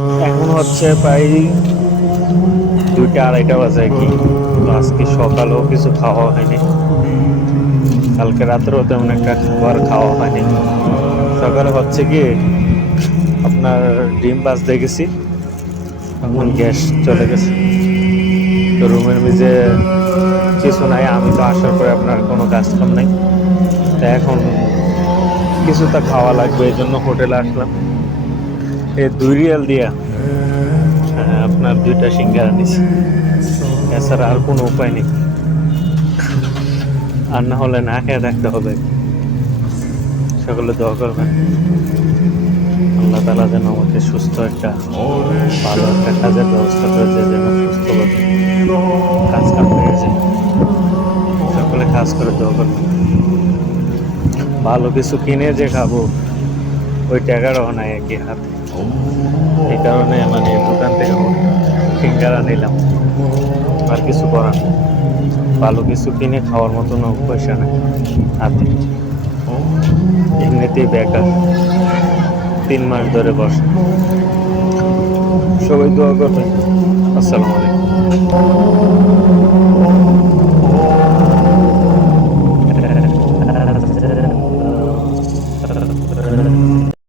এখন হচ্ছে প্রায় 2টা 2:30 বাজে কি। তো আজকে সকালেও কিছু খাওয়া হয়নি, কালকে রাত্রেও তেমন একটা খাবার খাওয়া হয়নি। সকালে হচ্ছে কি আপনার ডিম ভাজতে গেছি, এখন গ্যাস চলে গেছে। তো রুমের মেঝে কিছু নাই, আমি তো আসার পরে আপনার কোনো কাজ কাম নাই। তো এখন কিছুটা খাওয়া লাগবে, এই জন্য হোটেলে আসলাম। এই 2 রিয়াল দিয়া আপনার 2টা সিঙ্গারা নিছি, এছাড়া আর কোনো উপায় নেই। আর না হলে না খেয়ে থাকতে হবে। সকলে দোয়া করবেন আল্লাহ তাআলা যেন আমাকে সুস্থ একটা ভালো একটা কাজের ব্যবস্থা করে দেয়, যেন সুস্থভাবে কাজ কাম পেয়ে যায়। সকলে কাজ করে দোয়া করবেন। ভালো কিছু কিনে যে খাবো ওই টাকাটাও নাই একই হাতে, এই কারণে মানে দোকান থেকে সিঙ্গারা নিলাম। আর কিছু করার নেই, ভালো কিছু কিনে খাওয়ার মতন পয়সা নেই হাতে। এমনিতেই বেকার, 3 মাস ধরে বসে। সবাই দোয়া করবেন। আসসালামু আলাইকুম।